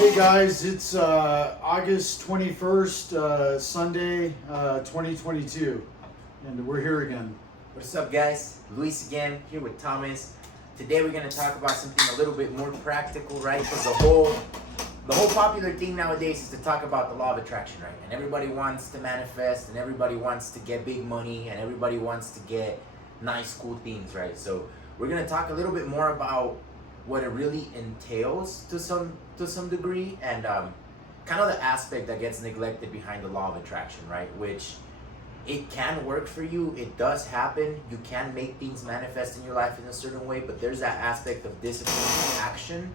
Hey guys, it's August 21st, Sunday, 2022, and we're here again. What's up, guys? Luis again, here with Thomas. Today we're going to talk about something a little bit more practical, right? Because the whole popular thing nowadays is to talk about the law of attraction, right? And everybody wants to manifest, and everybody wants to get big money, and everybody wants to get nice, cool things, right? So we're going to talk a little bit more about what it really entails to some degree, and kind of the aspect that gets neglected behind the law of attraction, right? Which it can work for you, it does happen, you can make things manifest in your life in a certain way, but there's that aspect of discipline and action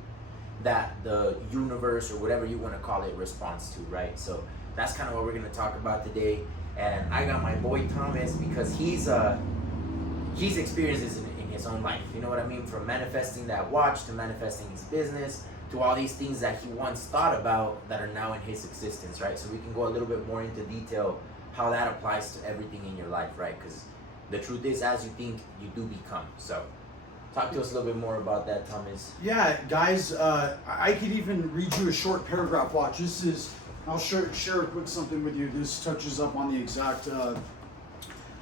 that the universe, or whatever you want to call it, responds to, right? So that's kind of what we're going to talk about today. And I got my boy Thomas because he's experienced this in his own life, you know what I mean? From manifesting that watch to manifesting his business to all these things that he once thought about that are now in his existence, right? So we can go a little bit more into detail how that applies to everything in your life, right? Because the truth is, as you think, you do become. So talk to us a little bit more about that, Thomas. Yeah, guys, I could even read you a short paragraph. Watch, I'll share a quick something with you. This touches up on the exact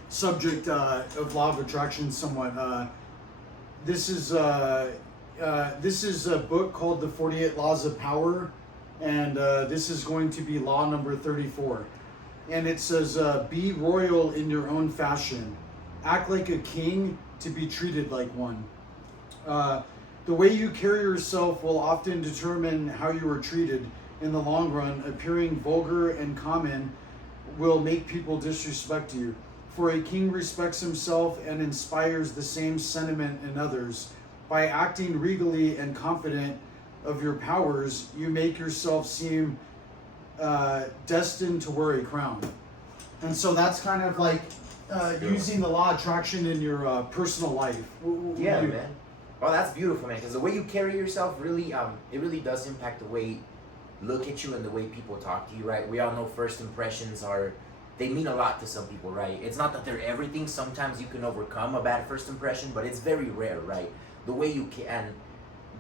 subject of law of attraction somewhat. This is a book called The 48 Laws of Power, and this is going to be law number 34. And it says, be royal in your own fashion. Act like a king to be treated like one. The way you carry yourself will often determine how you are treated in the long run. Appearing vulgar and common will make people disrespect you. For a king respects himself and inspires the same sentiment in others. By acting regally and confident of your powers, you make yourself seem destined to wear a crown. And so that's kind of like using the law of attraction in your personal life. Yeah, man. Well, that's beautiful, man, because the way you carry yourself really, it really does impact the way look at you and the way people talk to you, right? We all know first impressions they mean a lot to some people, right? It's not that they're everything. Sometimes you can overcome a bad first impression, but it's very rare, right? The way you can,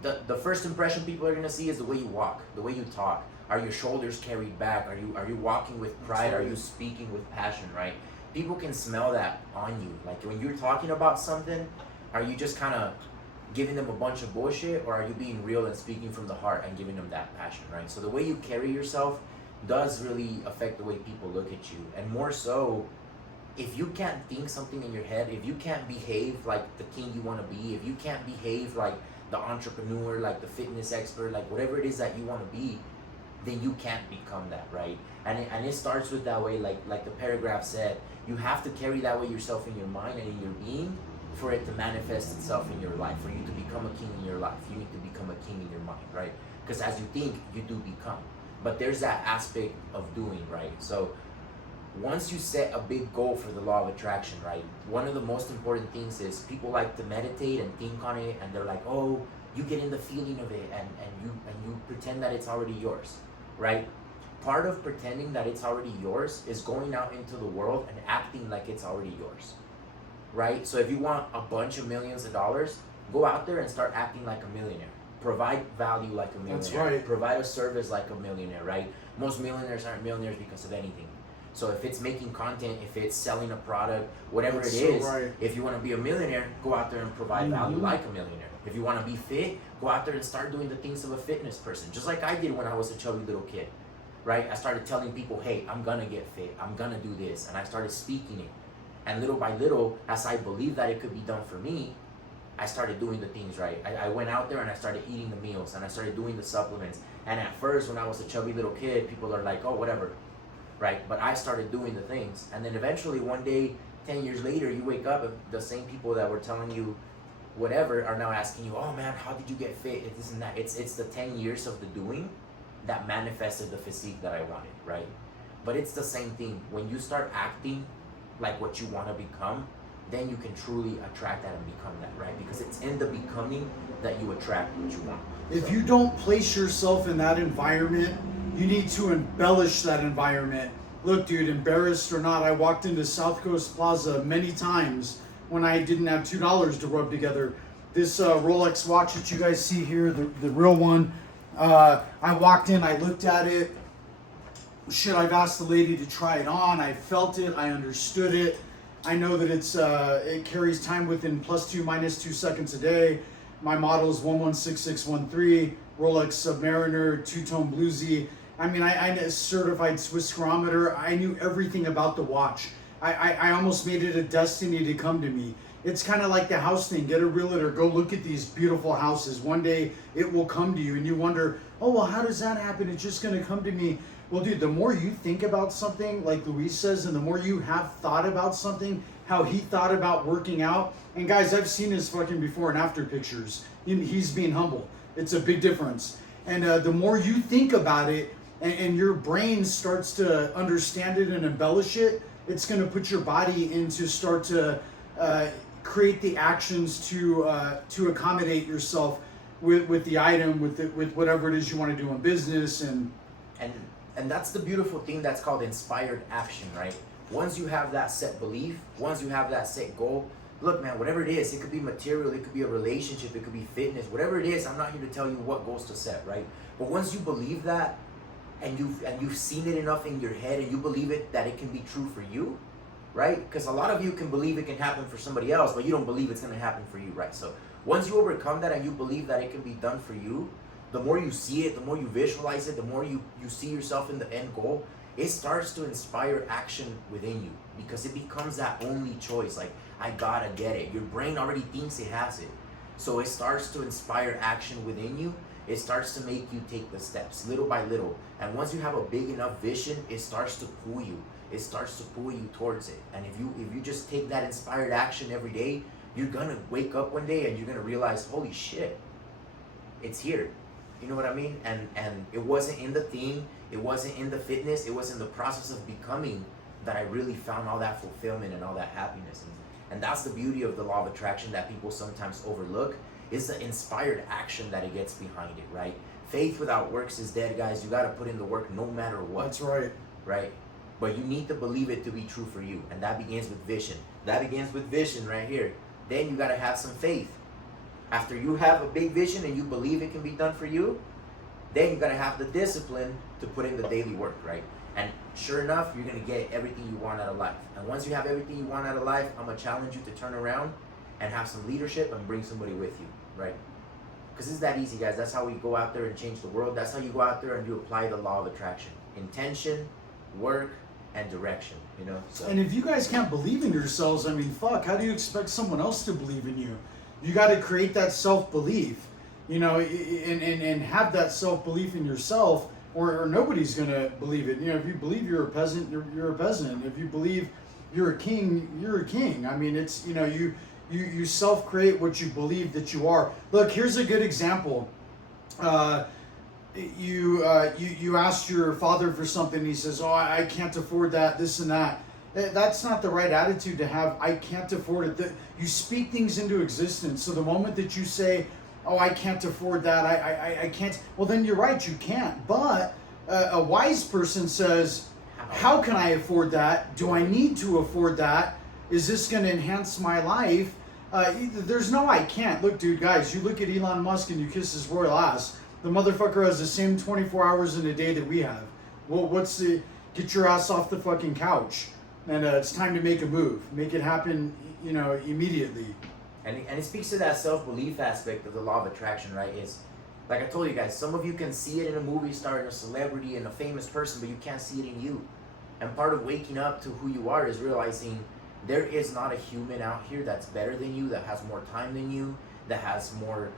the first impression people are going to see is the way you walk, the way you talk. Are your shoulders carried back? Are you walking with pride? Are you speaking with passion, right? People can smell that on you. Like when you're talking about something, are you just kind of giving them a bunch of bullshit, or are you being real and speaking from the heart and giving them that passion, right? So the way you carry yourself does really affect the way people look at you. And more so, if you can't think something in your head, if you can't behave like the king you want to be, if you can't behave like the entrepreneur, like the fitness expert, like whatever it is that you want to be, then you can't become that, right? And it starts with that way, like the paragraph said, you have to carry that way yourself in your mind and in your being for it to manifest itself in your life. For you to become a king in your life, you need to become a king in your mind, right? Because as you think, you do become. But there's that aspect of doing, right? So once you set a big goal for the law of attraction, right? One of the most important things is people like to meditate and think on it, and they're like, oh, you get in the feeling of it, and you pretend that it's already yours, right? Part of pretending that it's already yours is going out into the world and acting like it's already yours, right? So if you want a bunch of millions of dollars, go out there and start acting like a millionaire. Provide value like a millionaire. That's right. Provide a service like a millionaire, right? Most millionaires aren't millionaires because of anything. So if it's making content, if it's selling a product, whatever That's it so is, right. If you want to be a millionaire, go out there and provide value like a millionaire. If you want to be fit, go out there and start doing the things of a fitness person. Just like I did when I was a chubby little kid, right? I started telling people, hey, I'm going to get fit. I'm going to do this. And I started speaking it. And little by little, as I believed that it could be done for me, I started doing the things right. I went out there and I started eating the meals and I started doing the supplements. And at first, when I was a chubby little kid, people are like, oh, whatever, right? But I started doing the things. And then eventually one day, 10 years later, you wake up and the same people that were telling you whatever are now asking you, oh man, how did you get fit? It isn't that. It's the 10 years of the doing that manifested the physique that I wanted, right? But it's the same thing. When you start acting like what you want to become, then you can truly attract that and become that, right? Because it's in the becoming that you attract what you want. If you don't place yourself in that environment, you need to embellish that environment. Look, dude, embarrassed or not, I walked into South Coast Plaza many times when I didn't have $2 to rub together. This Rolex watch that you guys see here, the real one, I walked in, I looked at it. Shit, I've asked the lady to try it on. I felt it. I understood it. I know that it carries time within +2, -2 seconds a day. My model is 116613, Rolex Submariner, two-tone bluesy. I mean, I certified Swiss chronometer. I knew everything about the watch. I almost made it a destiny to come to me. It's kind of like the house thing. Get a realtor, go look at these beautiful houses. One day it will come to you and you wonder, oh, well, how does that happen? It's just going to come to me. Well, dude, the more you think about something, like Luis says, and the more you have thought about something, how he thought about working out. And guys, I've seen his fucking before and after pictures. He's being humble. It's a big difference. And the more you think about it and your brain starts to understand it and embellish it, it's going to put your body into start to create the actions to accommodate yourself with the item, with whatever it is you want to do in business. And that's the beautiful thing that's called inspired action, right? Once you have that set belief, once you have that set goal, look, man, whatever it is, it could be material, it could be a relationship, it could be fitness, whatever it is. I'm not here to tell you what goals to set, right? But once you believe that, and you've seen it enough in your head, and you believe it that it can be true for you, right? Because a lot of you can believe it can happen for somebody else, but you don't believe it's going to happen for you, right? So once you overcome that and you believe that it can be done for you, the more you see it, the more you visualize it, the more you see yourself in the end goal, it starts to inspire action within you, because it becomes that only choice. Like, I gotta get it. Your brain already thinks it has it. So it starts to inspire action within you. It starts to make you take the steps little by little. And once you have a big enough vision, it starts to pull you. It starts to pull you towards it. And if you just take that inspired action every day, you're gonna wake up one day and you're gonna realize, holy shit, it's here. You know what I mean? And it wasn't in the theme, it wasn't in the fitness, it was in the process of becoming that I really found all that fulfillment and all that happiness. And that's the beauty of the law of attraction that people sometimes overlook, is the inspired action that it gets behind it, right? Faith without works is dead, guys. You got to put in the work no matter what. That's right. Right? But you need to believe it to be true for you. And that begins with vision. That begins with vision right here. Then you got to have some faith. After you have a big vision and you believe it can be done for you, then you got to have the discipline to put in the daily work, right? And sure enough, you're going to get everything you want out of life. And once you have everything you want out of life, I'm going to challenge you to turn around and have some leadership and bring somebody with you, right? Because it's that easy, guys. That's how we go out there and change the world. That's how you go out there and you apply the law of attraction. Intention, work, and direction, you know? So. And if you guys can't believe in yourselves, I mean, fuck, how do you expect someone else to believe in you? You got to create that self-belief, you know, and have that self-belief in yourself, or nobody's going to believe it. You know, if you believe you're a peasant, you're a peasant. If you believe you're a king, you're a king. I mean, it's, you know, you self-create what you believe that you are. Look, here's a good example. You asked your father for something, he says, oh, I can't afford that, this and that. That's not the right attitude to have. I can't afford it. You speak things into existence. So the moment that you say, oh, I can't afford that, I can't, well, then you're right, you can't. But a wise person says, how can I afford that? Do I need to afford that? Is this going to enhance my life? There's no I can't. Look, dude, guys, you look at Elon Musk and you kiss his royal ass. The motherfucker has the same 24 hours in a day that we have. Well, get your ass off the fucking couch. And it's time to make a move. Make it happen, you know, immediately. And it speaks to that self-belief aspect of the law of attraction, right? Is, like I told you guys, some of you can see it in a movie star, in a celebrity, in a famous person, but you can't see it in you. And part of waking up to who you are is realizing there is not a human out here that's better than you, that has more time than you, that has more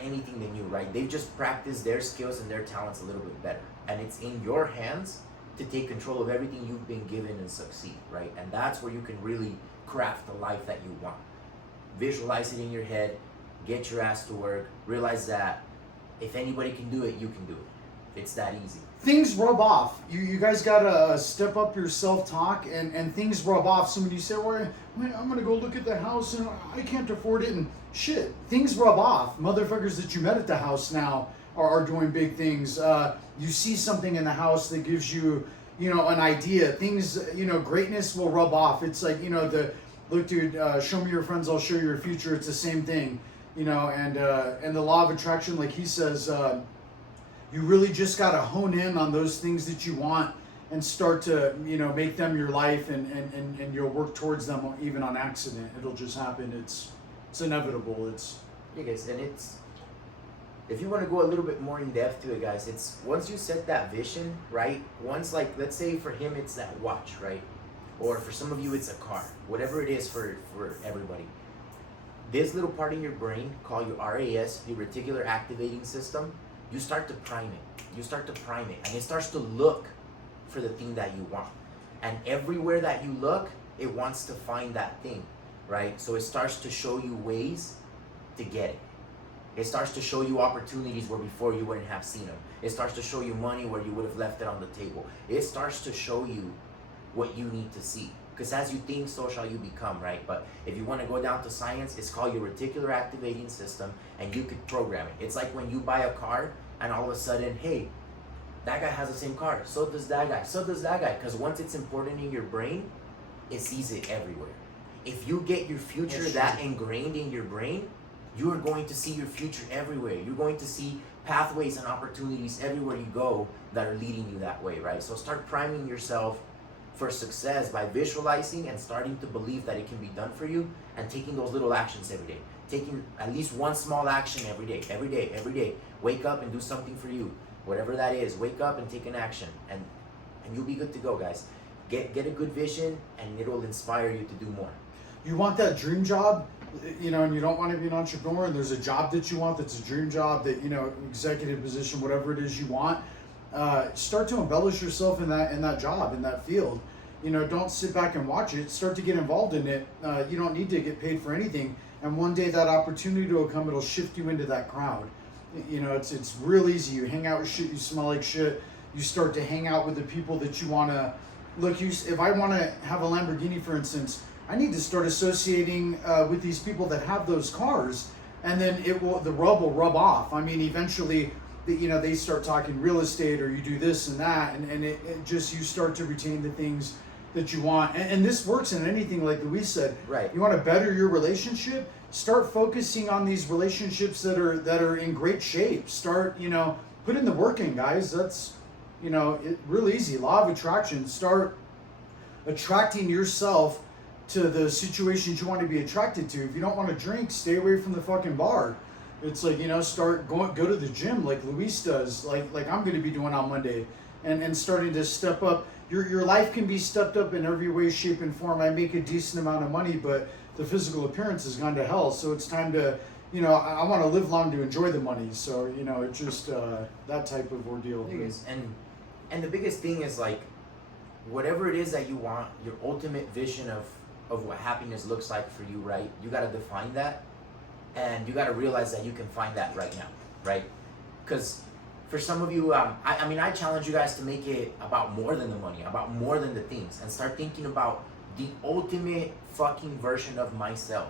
anything than you, right? They've just practiced their skills and their talents a little bit better. And it's in your hands to take control of everything you've been given and succeed, right? And that's where you can really craft the life that you want. Visualize it in your head, get your ass to work, realize that if anybody can do it, you can do it. It's that easy. Things rub off. You guys gotta step up your self-talk, and things rub off. So when you say, well, I'm gonna go look at the house and I can't afford it, and shit, things rub off. Motherfuckers that you met at the house now are doing big things. You see something in the house that gives you, you know, an idea. Things, you know, greatness will rub off. It's like, you know, look, dude, show me your friends, I'll show you your future. It's the same thing, you know, and the law of attraction, like he says, You really just got to hone in on those things that you want and start to, make them your life, and you'll work towards them even on accident. It'll just happen. It's inevitable. Yeah, guys, and if you want to go a little bit more in depth to it, guys, it's once you set that vision, right? Once, like, let's say for him it's that watch, right? Or for some of you it's a car, whatever it is for everybody. This little part in your brain called your RAS, your reticular activating system, you start to prime it. You start to prime it, and it starts to look for the thing that you want. And everywhere that you look, it wants to find that thing, right? So it starts to show you ways to get it. It starts to show you opportunities where before you wouldn't have seen them. It starts to show you money where you would have left it on the table. It starts to show you what you need to see. Because as you think, so shall you become, right? But if you want to go down to science, it's called your reticular activating system, and you could program it. It's like when you buy a car and all of a sudden, hey, that guy has the same car, so does that guy, so does that guy. Because once it's important in your brain, it sees it everywhere. If you get your future that ingrained in your brain, you are going to see your future everywhere. You're going to see pathways and opportunities everywhere you go that are leading you that way, right? So start priming yourself for success by visualizing and starting to believe that it can be done for you, and taking those little actions every day. Taking at least one small action every day, every day, every day. Wake up and do something for you. Whatever that is, wake up and take an action, and you'll be good to go, guys. Get a good vision, and it'll inspire you to do more. You want that dream job, and you don't want to be an entrepreneur, and there's a job that you want that's a dream job, that, executive position, whatever it is you want. Start to embellish yourself in that job, in that field. Don't sit back and watch it. Start to get involved in it. You don't need to get paid for anything, and one day that opportunity will come. It'll shift you into that crowd. It's real easy. You hang out with shit, you smell like shit. You start to hang out with the people that you want to look. If I want to have a Lamborghini, for instance, I need to start associating with these people that have those cars, and then the rub will rub off. I mean, eventually, they start talking real estate, or you do this and that, and it just, you start to retain the things that you want. And this works in anything, like Luis said. Right. You want to better your relationship? Start focusing on these relationships that are in great shape. Start, put in the work in, guys. That's, real easy. Law of attraction. Start attracting yourself to the situations you want to be attracted to. If you don't want to drink, stay away from the fucking bar. It's like, go to the gym like Luis does, like I'm going to be doing on Monday, and starting to step up. Your life can be stepped up in every way, shape, and form. I make a decent amount of money, but the physical appearance has gone to hell. So it's time to, I want to live long to enjoy the money. So, it's just that type of ordeal. And the biggest thing is, like, whatever it is that you want, your ultimate vision of what happiness looks like for you, right? You got to define that, and you got to realize that you can find that right now, right? Because for some of you, I challenge you guys to make it about more than the money, about more than the things, and start thinking about the ultimate fucking version of myself.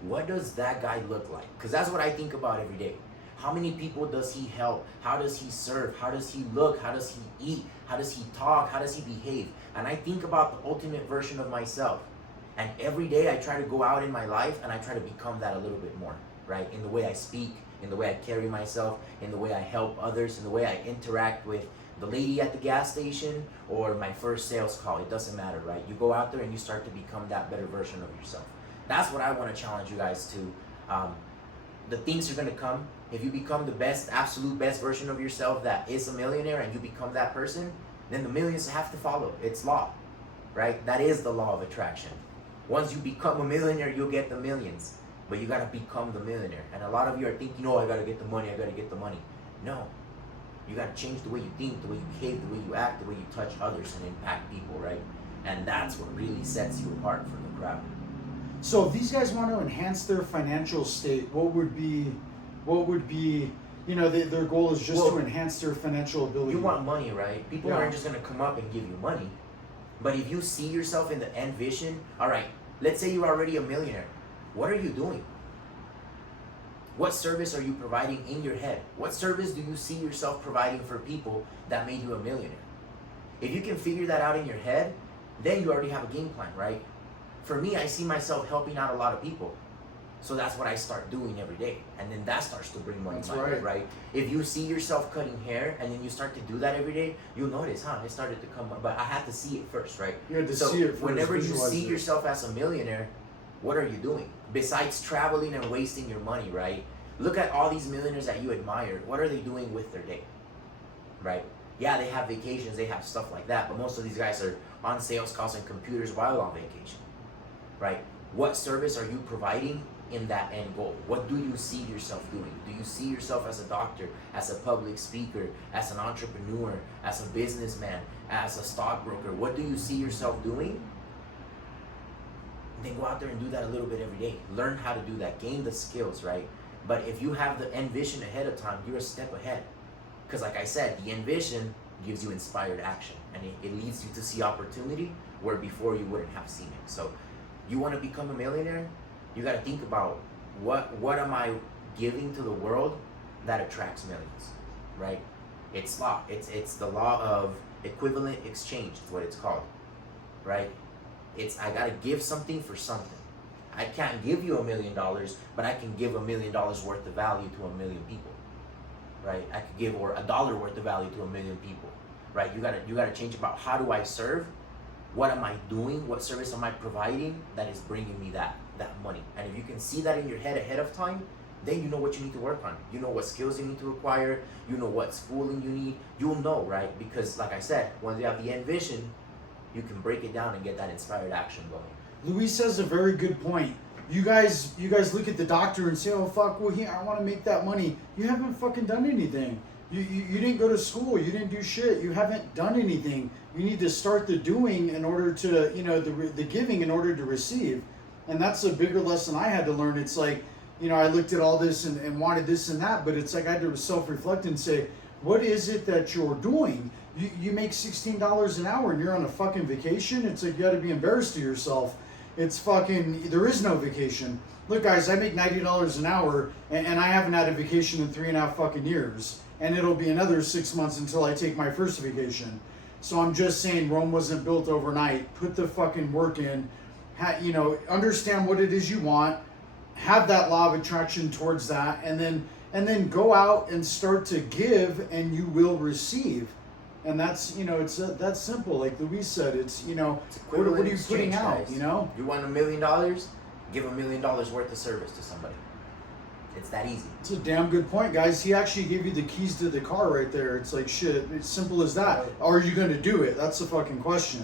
What does that guy look like? Because that's what I think about every day. How many people does he help? How does he serve? How does he look? How does he eat? How does he talk? How does he behave? And I think about the ultimate version of myself. And every day I try to go out in my life and I try to become that a little bit more, right? In the way I speak, in the way I carry myself, in the way I help others, in the way I interact with the lady at the gas station or my first sales call. It doesn't matter, right? You go out there and you start to become that better version of yourself. That's what I want to challenge you guys to. The things are going to come. If you become the best, absolute best version of yourself that is a millionaire, and you become that person, then the millions have to follow. It's law, right? That is the law of attraction. Once you become a millionaire, you'll get the millions. But you got to become the millionaire. And a lot of you are thinking, I got to get the money, I got to get the money. No. You got to change the way you think, the way you behave, the way you act, the way you touch others and impact people, right? And that's what really sets you apart from the crowd. So if these guys want to enhance their financial state, what would be, their goal is just to enhance their financial ability. You want money, right? People aren't just going to come up and give you money. But if you see yourself in the end vision, all right, let's say you're already a millionaire. What are you doing? What service are you providing in your head? What service do you see yourself providing for people that made you a millionaire? If you can figure that out in your head, then you already have a game plan, right? For me, I see myself helping out a lot of people. So that's what I start doing every day. And then that starts to bring money, That's right. right? If you see yourself cutting hair and then you start to do that every day, you'll notice, it started to come up. But I had to see it first, right? You had to So see it first. whenever you visualize see it. yourself as a millionaire, what are you doing? Besides traveling and wasting your money, right? Look at all these millionaires that you admire. What are they doing with their day, right? Yeah, they have vacations, they have stuff like that, but most of these guys are on sales calls and computers while on vacation, right? What service are you providing in that end goal? What do you see yourself doing? Do you see yourself as a doctor, as a public speaker, as an entrepreneur, as a businessman, as a stockbroker? What do you see yourself doing? Then go out there and do that a little bit every day. Learn how to do that. Gain the skills, right? But if you have the end vision ahead of time, you're a step ahead. Because like I said, the end vision gives you inspired action. And it leads you to see opportunity where before you wouldn't have seen it. So you want to become a millionaire? You got to think about what am I giving to the world that attracts millions, right? It's law. It's the law of equivalent exchange is what it's called, right? I got to give something for something. I can't give you $1 million, but I can give $1 million worth of value to 1 million people, right? I could give or $1 worth of value to 1 million people, right? You gotta change about how do I serve, what am I doing, what service am I providing that is bringing me that money. And if you can see that in your head ahead of time, then you know what you need to work on. You know what skills you need to acquire. You know what schooling you need. You'll know, right? Because like I said, once you have the end vision, you can break it down and get that inspired action going. Luis has a very good point. You guys look at the doctor and say, oh fuck, well I want to make that money. You haven't fucking done anything. You didn't go to school. You didn't do shit. You haven't done anything. You need to start the doing in order to, the giving in order to receive. And that's a bigger lesson I had to learn. It's like, I looked at all this and wanted this and that, but it's like I had to self-reflect and say, what is it that you're doing? You make $16 an hour and you're on a fucking vacation? It's like you got to be embarrassed to yourself. It's fucking, there is no vacation. Look guys, I make $90 an hour and I haven't had a vacation in 3.5 fucking years. And it'll be another 6 months until I take my first vacation. So I'm just saying Rome wasn't built overnight. Put the fucking work in. Understand what it is you want. Have that law of attraction towards that. And then go out and start to give and you will receive. And that's, that's simple. Like Luis said, it's, what are you putting out, guys. You want $1 million? Give $1 million worth of service to somebody. It's that easy. It's a damn good point, guys. He actually gave you the keys to the car right there. It's like, shit, it's simple as that. Are you going to do it? That's the fucking question.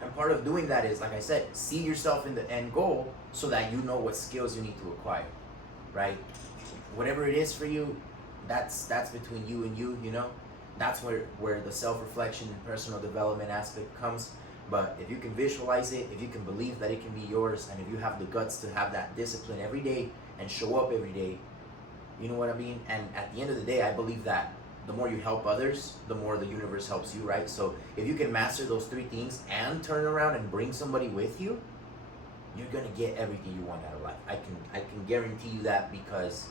And part of doing that is, like I said, see yourself in the end goal so that you know what skills you need to acquire, right? Whatever it is for you, that's between you and you, That's where the self-reflection and personal development aspect comes. But if you can visualize it, if you can believe that it can be yours, and if you have the guts to have that discipline every day and show up every day, you know what I mean? And at the end of the day, I believe that the more you help others, the more the universe helps you, right? So if you can master those 3 things and turn around and bring somebody with you, you're gonna get everything you want out of life. I can guarantee you that because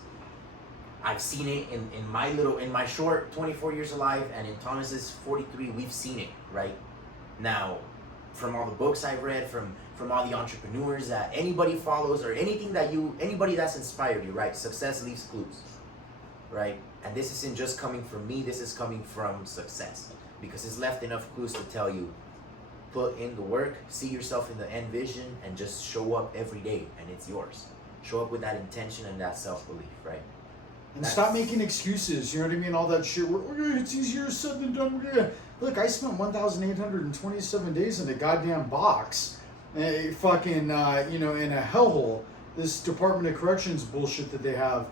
I've seen it in my short 24 years of life, and in Thomas's 43, we've seen it, right? Now, from all the books I've read, from all the entrepreneurs that anybody follows, or anybody that's inspired you, right? Success leaves clues, right? And this isn't just coming from me, this is coming from success, because it's left enough clues to tell you, put in the work, see yourself in the end vision, and just show up every day, and it's yours. Show up with that intention and that self-belief, right? And stop making excuses, you know what I mean? All that shit where, it's easier said than done. Look, I spent 1,827 days in a goddamn box, in a hellhole. This Department of Corrections bullshit that they have.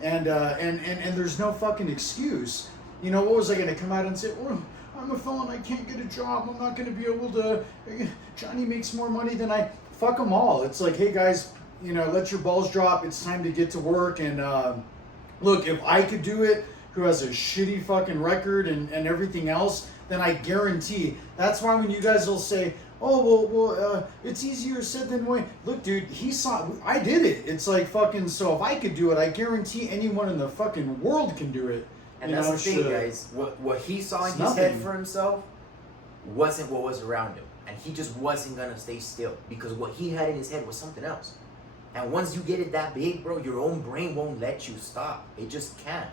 And there's no fucking excuse. What was I going to come out and say, oh, I'm a felon, I can't get a job, I'm not going to be able to, Johnny makes more money than I, fuck them all. It's like, hey guys, let your balls drop, it's time to get to work. And look, if I could do it, who has a shitty fucking record and everything else, then I guarantee. That's why when you guys will say, oh, well, it's easier said than done. Look, dude, I did it. It's like fucking, so if I could do it, I guarantee anyone in the fucking world can do it. And that's the thing, guys. What he saw in his head for himself wasn't what was around him. And he just wasn't going to stay still, because what he had in his head was something else. And once you get it that big, bro, your own brain won't let you stop. It just can't.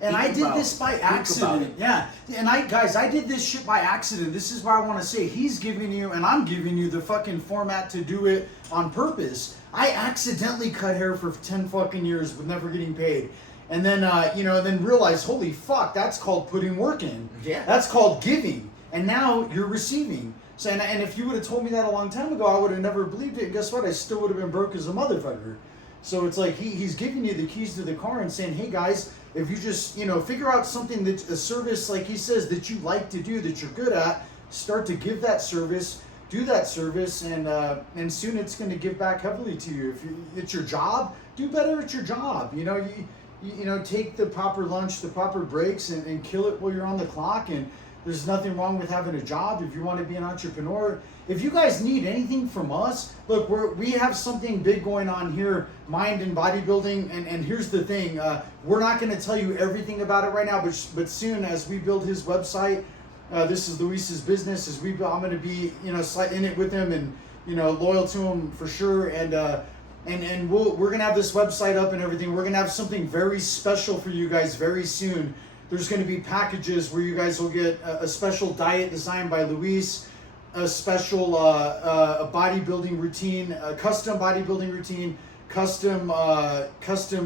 And I did this by accident. Yeah. And I did this shit by accident. This is why I want to say he's giving you and I'm giving you the fucking format to do it on purpose. I accidentally cut hair for 10 fucking years with never getting paid. And then, then realized, holy fuck, that's called putting work in. Yeah. That's called giving. And now you're receiving. So, and if you would have told me that a long time ago, I would have never believed it. And guess what? I still would have been broke as a motherfucker. So it's like he's giving you the keys to the car and saying, hey guys, if you just, figure out something a service, like he says, that you like to do, that you're good at, start to give that service, do that service, and soon it's going to give back heavily to you. If it's your job, do better at your job. Take the proper lunch, the proper breaks, and kill it while you're on the clock. And there's nothing wrong with having a job if you want to be an entrepreneur. If you guys need anything from us, look, we have something big going on here, Mind and Bodybuilding, and here's the thing, we're not going to tell you everything about it right now, but soon as we build his website, this is Luis's business, I'm going to be, in it with him and, loyal to him for sure, and we're going to have this website up and everything. We're going to have something very special for you guys very soon. There's going to be packages where you guys will get a special diet designed by Luis, a special bodybuilding routine, a custom bodybuilding routine, custom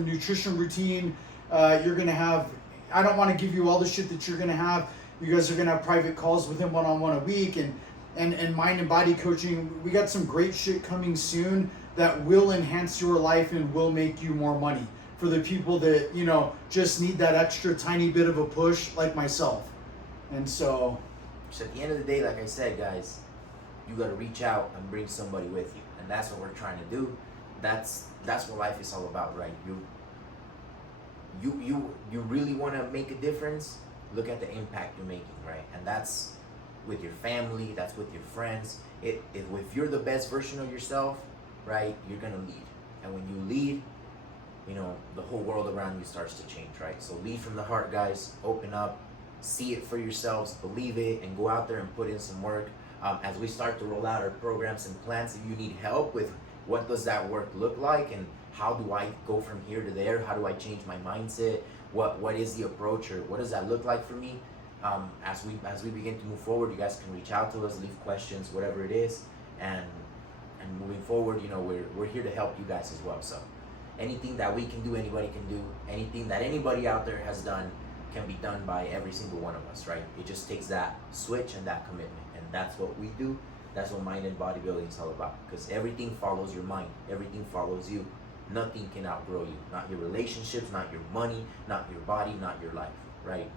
nutrition routine. You're going to have, I don't want to give you all the shit that you're going to have. You guys are going to have private calls with him one-on-one a week and mind and body coaching. We got some great shit coming soon that will enhance your life and will make you more money for the people that, just need that extra tiny bit of a push like myself. And so at the end of the day, like I said, guys, you got to reach out and bring somebody with you. And that's what we're trying to do. That's what life is all about, right? You really want to make a difference? Look at the impact you're making, right? And that's with your family, that's with your friends. If you're the best version of yourself, right, you're going to lead. And when you lead, the whole world around you starts to change, right? So lead from the heart, guys. Open up, see it for yourselves, believe it, and go out there and put in some work. As we start to roll out our programs and plans, if you need help with what does that work look like and how do I go from here to there, how do I change my mindset, what is the approach, or what does that look like for me, as we begin to move forward, you guys can reach out to us, leave questions, whatever it is, and moving forward, we're here to help you guys as well. So anything that we can do, anybody can do. Anything that anybody out there has done can be done by every single one of us, right? It just takes that switch and that commitment, and that's what we do. That's what Mind and Bodybuilding is all about, because everything follows your mind, everything follows you. Nothing can outgrow you. Not your relationships, not your money, not your body, not your life, right?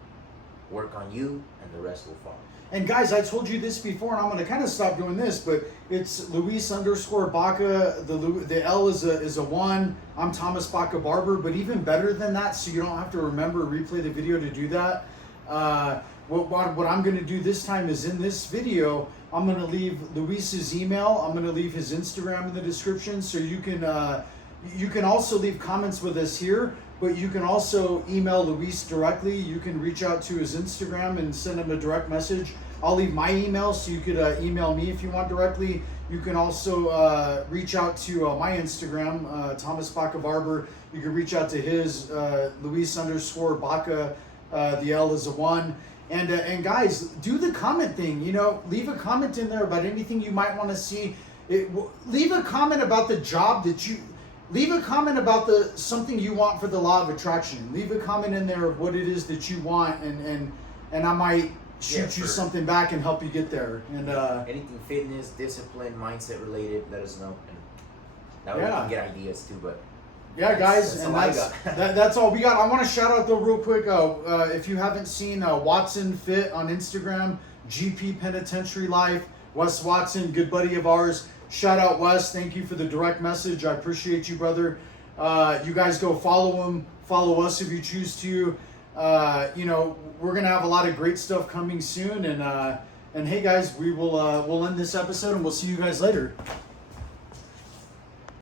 Work on you, and the rest will follow. And guys, I told you this before, and I'm going to kind of stop doing this, but it's Luis_Baca. The L is a 1. I'm thomasbacabarber, but even better than that, so you don't have to replay the video to do that. What I'm going to do this time is in this video, I'm going to leave Luis's email. I'm going to leave his Instagram in the description, so you can also leave comments with us here, but you can also email Luis directly. You can reach out to his Instagram and send him a direct message. I'll leave my email, so you could email me if you want directly. You can also reach out to my Instagram, thomasbacabarber. You can reach out to his, Luis_Baca. The L is a 1. And guys, do the comment thing. Leave a comment in there about anything you might want to see. Leave a comment about the job that you. Leave a comment about something you want for the law of attraction. Leave a comment in there of what it is that you want, and I might shoot you something back and help you get there. And anything fitness, discipline, mindset related, let us know. And that way we can get ideas too. But yeah, guys, that's all we got. I want to shout out though real quick. If you haven't seen Watson Fit on Instagram, GP Penitentiary Life, Wes Watson, good buddy of ours. Shout out Wes. Thank you for the direct message. I appreciate you, brother. You guys go follow him. Follow us if you choose to. We're gonna have a lot of great stuff coming soon. And hey, guys, we'll end this episode and we'll see you guys later.